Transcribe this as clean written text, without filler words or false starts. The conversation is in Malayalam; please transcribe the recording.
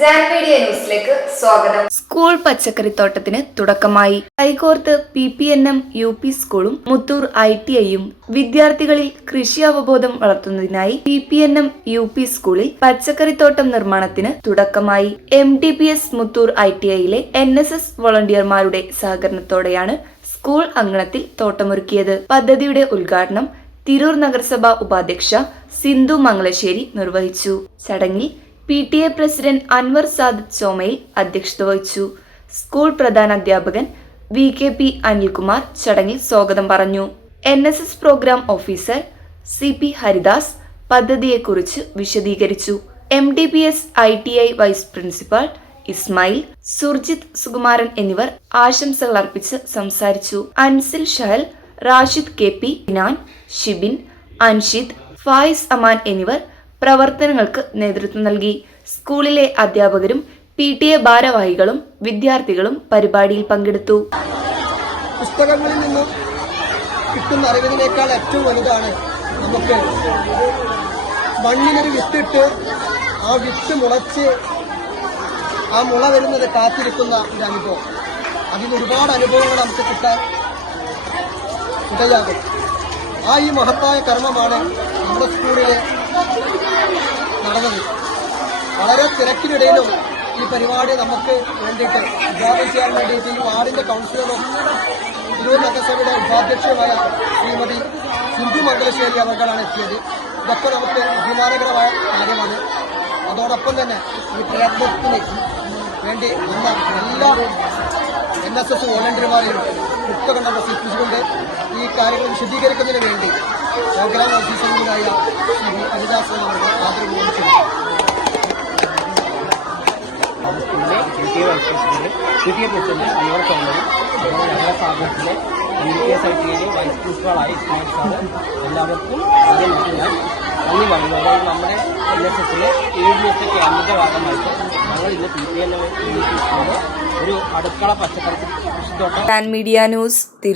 മീഡിയ ന്യൂസിലേക്ക് സ്വാഗതം. സ്കൂൾ പച്ചക്കറിത്തോട്ടത്തിന് തുടക്കമായി. കൈകോർത്ത് PPNM UP സ്കൂളും മുത്തൂർ ITIയും വിദ്യാർത്ഥികളിൽ കൃഷി അവബോധം വളർത്തുന്നതിനായി PPNM UP സ്കൂളിൽ പച്ചക്കറിത്തോട്ടം നിർമ്മാണത്തിന് തുടക്കമായി. MTPS മുത്തൂർ ITIയിലെ NSS വോളണ്ടിയർമാരുടെ സഹകരണത്തോടെയാണ് സ്കൂൾ അങ്കണത്തിൽ തോട്ടമൊരുക്കിയത്. പദ്ധതിയുടെ ഉദ്ഘാടനം തിരൂർ നഗരസഭ ഉപാധ്യക്ഷ സിന്ധു മംഗലശ്ശേരി നിർവഹിച്ചു. ചടങ്ങിൽ PTA പ്രസിഡന്റ് അൻവർ സാദത്ത് ചോമയിൽ അധ്യക്ഷത വഹിച്ചു. സ്കൂൾ പ്രധാനാധ്യാപകൻ VKP അനിൽകുമാർ ചടങ്ങിൽ സ്വാഗതം പറഞ്ഞു. NSS programme officer CP Haridas പദ്ധതിയെക്കുറിച്ച് വിശദീകരിച്ചു. MTPS ITI vice principal Ismail, Surjith Sukumaran എന്നിവർ ആശംസകൾ അർപ്പിച്ച് സംസാരിച്ചു. അൻസിൽ ഷഹൽ, റാഷിദ് KP, ഇനാൻ, ഷിബിൻ, അൻഷിദ്, ഫായിസ് അമാൻ എന്നിവർ പ്രവർത്തനങ്ങൾക്ക് നേതൃത്വം നൽകി. സ്കൂളിലെ അധ്യാപകരും PTA ഭാരവാഹികളും വിദ്യാർത്ഥികളും പരിപാടിയിൽ പങ്കെടുത്തു. പുസ്തകങ്ങളിൽ നിന്നും കിട്ടുന്ന അറിവിനേക്കാൾ ഏറ്റവും വലുതാണ് നമുക്ക് മണ്ണിനൊരു വിത്തിട്ട് ആ വിത്ത് മുളച്ച് ആ മുള വരുന്നത് കാത്തിരിക്കുന്ന ഒരു അനുഭവം. അതിന് ഒരുപാട് അനുഭവങ്ങൾ നമുക്ക് കിട്ടാൻ ഇടയാകും. ഈ മഹത്തായ കർമ്മമാണ് നമ്മുടെ സ്കൂളിൽ നടന്നത്. വളരെ തിരക്കിനിടയിലും ഈ പരിപാടി നമുക്ക് വേണ്ടിയിട്ട് ഉദ്ഘാടനം ചെയ്യാൻ വേണ്ടിയിട്ട് ഈ വാർഡിന്റെ കൗൺസിലറും തിരൂർ നഗരസഭയുടെ ഉപാധ്യക്ഷയുമായ ശ്രീമതി സിന്ധു മംഗലശ്ശേരി അവർക്കാണ് എത്തിയത്. ഇതൊക്കെ നമുക്ക് അഭിമാനകരമായ കാര്യമാണ്. അതോടൊപ്പം തന്നെ ഈ പ്രയത്നത്തിന് വേണ്ടി വന്ന എല്ലാ NSS വോളണ്ടിയർമാരെയും പുസ്തകം പ്രസിദ്ധിച്ചുകൊണ്ട് ഈ കാര്യങ്ങൾ വിശദീകരിക്കുന്നതിന് വേണ്ടി പ്രോഗ്രാം ഓഫീസറായ ശ്രീ ഹരിദാസ് അവർക്ക് ആദരവ് ചെയ്തു. PTA vice president, PTA president Anwar ചോമയും ഞങ്ങളുടെ സ്ഥാപനത്തിലെ MTPS ITIയിലെ വൈസ് പ്രിൻസിപ്പളായ ഇസ്മായിൽ സാറ് എല്ലാവർക്കും ആദ്യമായിട്ട് ഞാൻ നന്ദി പറയുന്നു. അതായത് നമ്മുടെ NSSലെ 7 ദിവസത്തെ ക്യാമ്പിന്റെ ഭാഗമായിട്ട് ഞങ്ങൾ ഇന്ന് PPNM സ്കൂളിൽ ഒരു അടുക്കള പച്ചക്കറി കൃഷിത്തോട്ടം. Media news, Tirur.